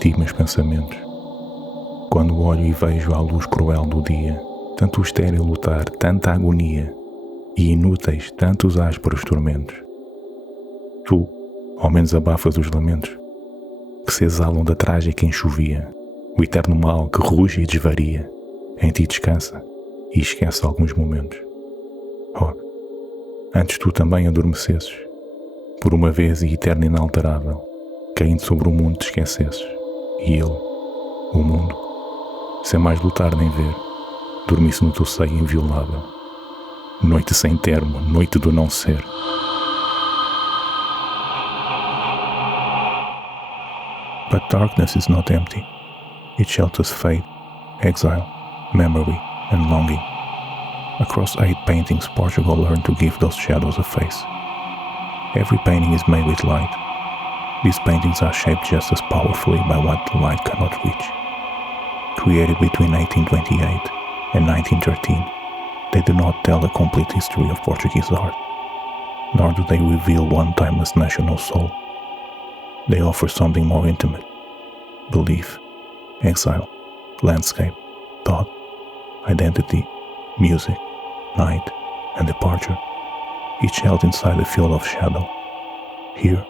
castigo meus pensamentos. Quando olho e vejo a luz cruel do dia, tanto o estéril lutar, tanta agonia, e inúteis tantos ásperos tormentos. Tu, ao menos abafas os lamentos, que se exalam da trágica enxovia, o eterno mal que ruge e desvaria, em ti descansa e esquece alguns momentos. Oh, antes tu também adormecesses, por uma vez e eterno inalterável, caindo sobre o mundo te esquecesses, e ele, o mundo, sem mais lutar nem ver, dormisse no teu seio inviolável. Noite sem termo, noite do não ser. But darkness is not empty. It shelters fate, exile, memory, and longing. Across 8 paintings, Portugal learned to give those shadows a face. Every painting is made with light. These paintings are shaped just as powerfully by what the light cannot reach. Created between 1828 and 1913, they do not tell the complete history of Portuguese art, nor do they reveal one timeless national soul. They offer something more intimate: belief, exile, landscape, thought, identity, music, night, and departure, each held inside a field of shadow. Here,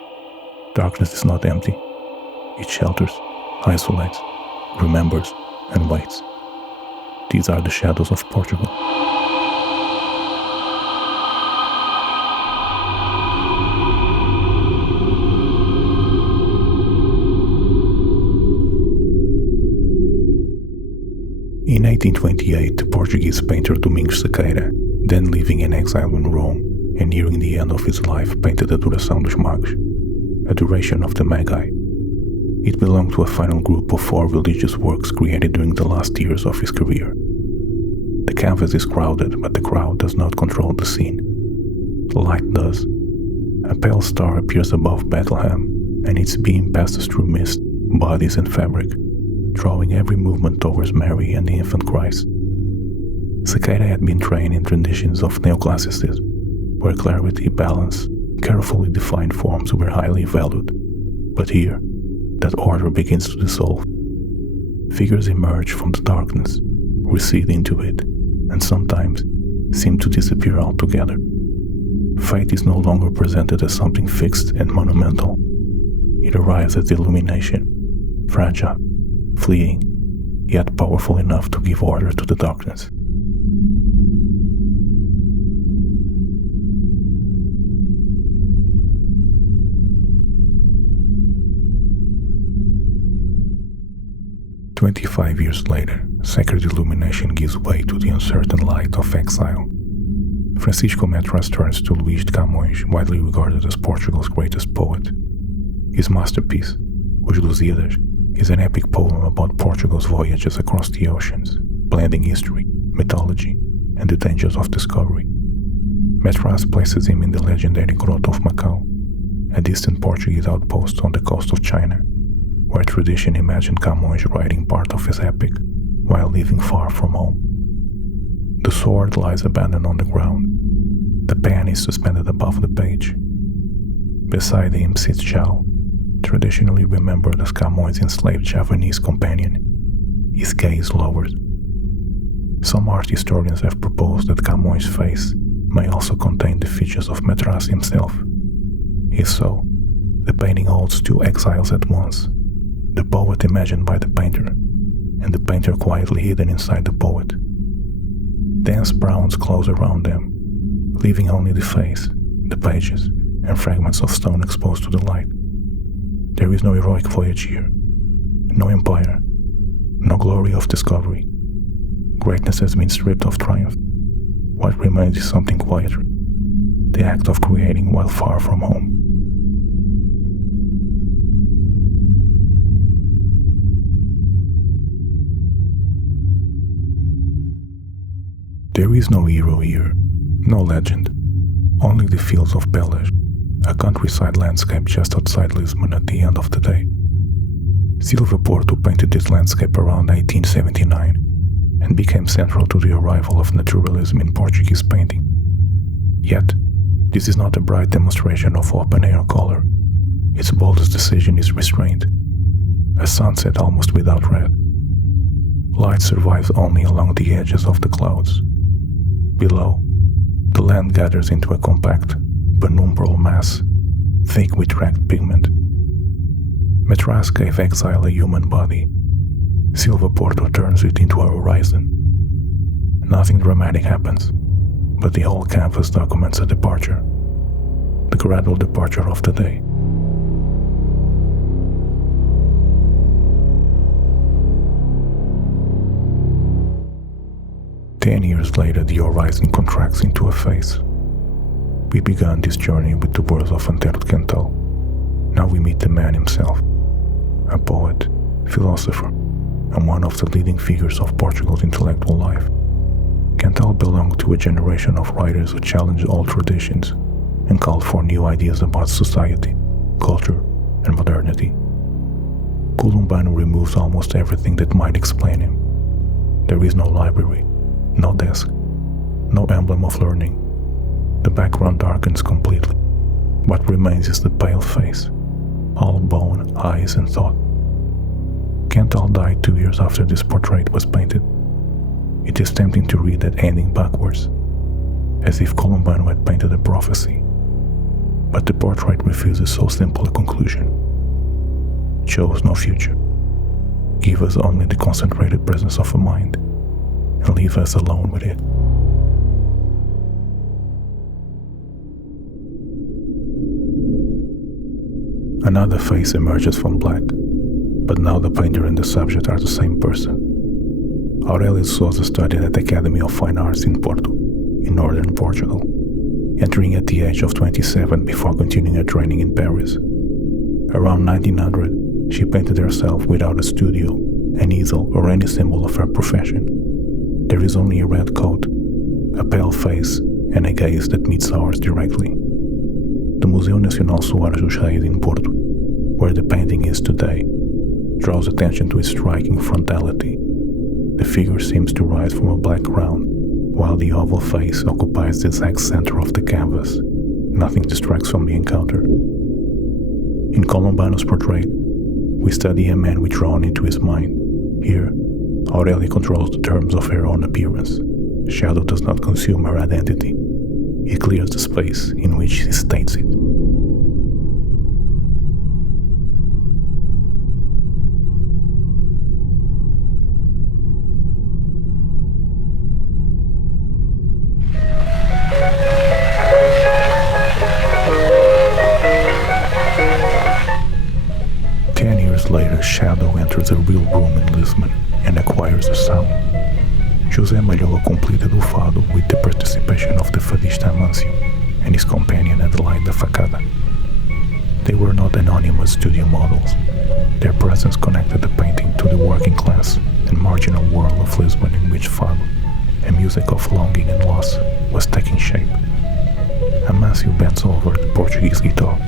darkness is not empty. It shelters, isolates, remembers, and waits. These are the shadows of Portugal. In 1828, the Portuguese painter Domingos Sequeira, then living in exile in Rome and nearing the end of his life, painted a Duração dos Magos, a Duration of the Magi. It belonged to a final group of 4 religious works created during the last years of his career. The canvas is crowded, but the crowd does not control the scene. The light does. A pale star appears above Bethlehem, and its beam passes through mist, bodies, and fabric, drawing every movement towards Mary and the infant Christ. Sequeira had been trained in traditions of neoclassicism, where clarity, balance, carefully defined forms were highly valued. But here, that order begins to dissolve. Figures emerge from the darkness, recede into it, and sometimes seem to disappear altogether. Fate is no longer presented as something fixed and monumental. It arrives as illumination, fragile, fleeting, yet powerful enough to give order to the darkness. "25 years later, sacred illumination gives way to the uncertain light of exile. Francisco Metras turns to Luís de Camões, widely regarded as Portugal's greatest poet. His masterpiece, Os Lusíadas, is an epic poem about Portugal's voyages across the oceans, blending history, mythology, and the dangers of discovery. Metras places him in the legendary Grotto of Macau, a distant Portuguese outpost on the coast of China, where tradition imagined Camões writing part of his epic while living far from home. The sword lies abandoned on the ground. The pen is suspended above the page. Beside him sits João, traditionally remembered as Camões' enslaved Javanese companion, his gaze lowered. Some art historians have proposed that Camões' face may also contain the features of Metras himself. If so, the painting holds 2 exiles at once: the poet imagined by the painter, and the painter quietly hidden inside the poet. Dense browns close around them, leaving only the face, the pages, and fragments of stone exposed to the light. There is no heroic voyage here, no empire, no glory of discovery. Greatness has been stripped of triumph. What remains is something quieter, the act of creating while far from home. There is no hero here, no legend, only the fields of Belém, a countryside landscape just outside Lisbon at the end of the day. Silva Porto painted this landscape around 1879 and became central to the arrival of Naturalism in Portuguese painting. Yet, this is not a bright demonstration of open-air color. Its boldest decision is restraint. a sunset almost without red. Light survives only along the edges of the clouds. Below, the land gathers into a compact, penumbral mass, thick with ragged pigment. Matras gave exile a human body. Silva Porto turns it into a horizon. Nothing dramatic happens, but the whole canvas documents a departure, the gradual departure of the day. Ten years later, the horizon contracts into a face. We began this journey with the words of Antero Quental. Now we meet the man himself, a poet, philosopher, and one of the leading figures of Portugal's intellectual life. Quental belonged to a generation of writers who challenged old traditions and called for new ideas about society, culture, and modernity. Columbano removes almost everything that might explain him. There is no library, no desk, no emblem of learning. The background darkens completely. What remains is the pale face, all bone, eyes, and thought. Quental died 2 years after this portrait was painted. It is tempting to read that ending backwards, as if Columbano had painted a prophecy. But the portrait refuses so simple a conclusion. It shows no future. Give us only the concentrated presence of a mind, and leave us alone with it. Another face emerges from black, but now the painter and the subject are the same person. Aurélia Sousa studied at the Academy of Fine Arts in Porto, in northern Portugal, entering at the age of 27 before continuing her training in Paris. Around 1900, she painted herself without a studio, an easel, or any symbol of her profession. There is only a red coat, a pale face, and a gaze that meets ours directly. The Museu Nacional Soares dos Reis in Porto, where the painting is today, draws attention to its striking frontality. The figure seems to rise from a black ground, while the oval face occupies the exact center of the canvas. Nothing distracts from the encounter. In Columbano's portrait, we study a man withdrawn into his mind. Here, Aurélia controls the terms of her own appearance. Shadow does not consume her identity. It clears the space in which she states it. Later, Shadow enters a real room in Lisbon and acquires a sound. José Malhoa completed o Fado with the participation of the fadista Amâncio and his companion Adelaide da Facada. They were not anonymous studio models. Their presence connected the painting to the working class and marginal world of Lisbon in which Fado, a music of longing and loss, was taking shape. Amâncio bends over the Portuguese guitar.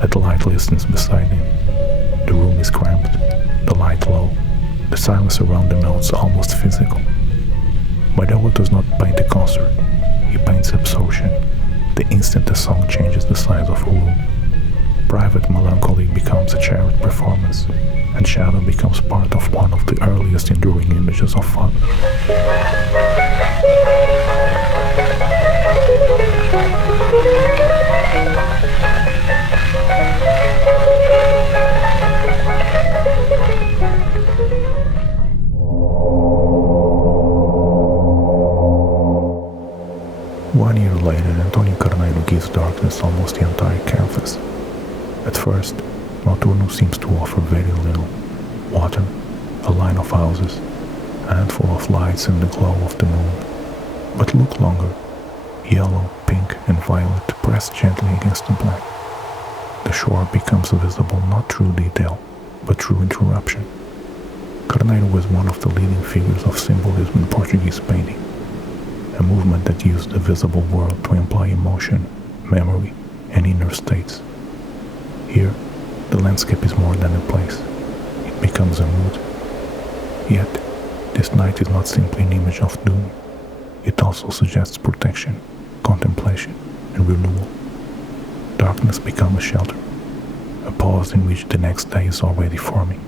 Adelaide listens beside him. The room is cramped, the light low, the silence around the notes almost physical. Malhoa does not paint a concert, he paints absorption, the instant a song changes the size of a room. Private melancholy becomes a shared performance, and shadow becomes part of one of the earliest enduring images of Fado. One year later, António Carneiro gives darkness almost the entire canvas. At first, Nocturnal seems to offer very little. Water, a line of houses, a handful of lights and the glow of the moon. But look longer. Yellow, pink, and violet press gently against the black. The shore becomes visible not through detail, but through interruption. Carneiro was one of the leading figures of symbolism in Portuguese painting, a movement that used the visible world to imply emotion, memory, and inner states. Here, the landscape is more than a place. It becomes a mood. Yet, this night is not simply an image of doom. It also suggests protection, contemplation, and renewal. Darkness becomes a shelter, a pause in which the next day is already forming.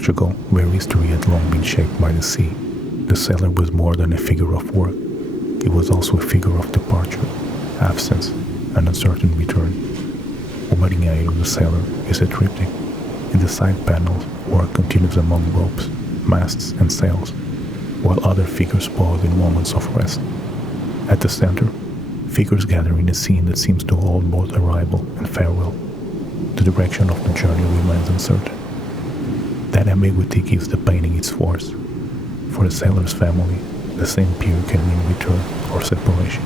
Portugal, where history had long been shaped by the sea, the sailor was more than a figure of work. He was also a figure of departure, absence, and uncertain return. O Marinheiro, the sailor, is a triptych. In the side panels, work continues among ropes, masts, and sails, while other figures pause in moments of rest. At the center, figures gather in a scene that seems to hold both arrival and farewell. The direction of the journey remains uncertain. That ambiguity gives the painting its force. For a sailor's family, the same pier can mean return or separation.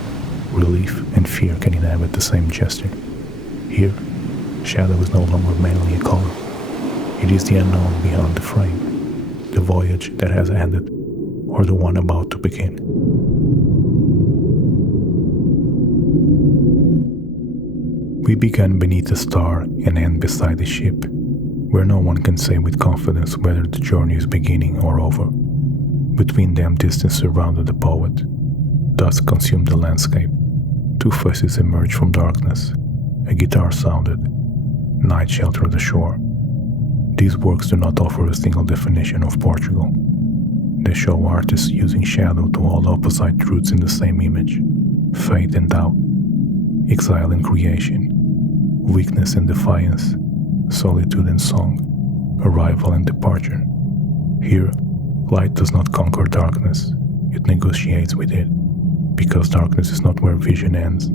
Relief and fear can inhabit the same gesture. Here, shadow is no longer mainly a color. It is the unknown beyond the frame, the voyage that has ended, or the one about to begin. We began beneath a star and end beside a ship, where no one can say with confidence whether the journey is beginning or over. Between them distance surrounded the poet. Dusk consumed the landscape. Two faces emerged from darkness. A guitar sounded. Night sheltered the shore. These works do not offer a single definition of Portugal. They show artists using shadow to hold opposite truths in the same image: faith and doubt, exile and creation, weakness and defiance, solitude and song, arrival and departure. Here, light does not conquer darkness, it negotiates with it, because darkness is not where vision ends,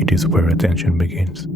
it is where attention begins.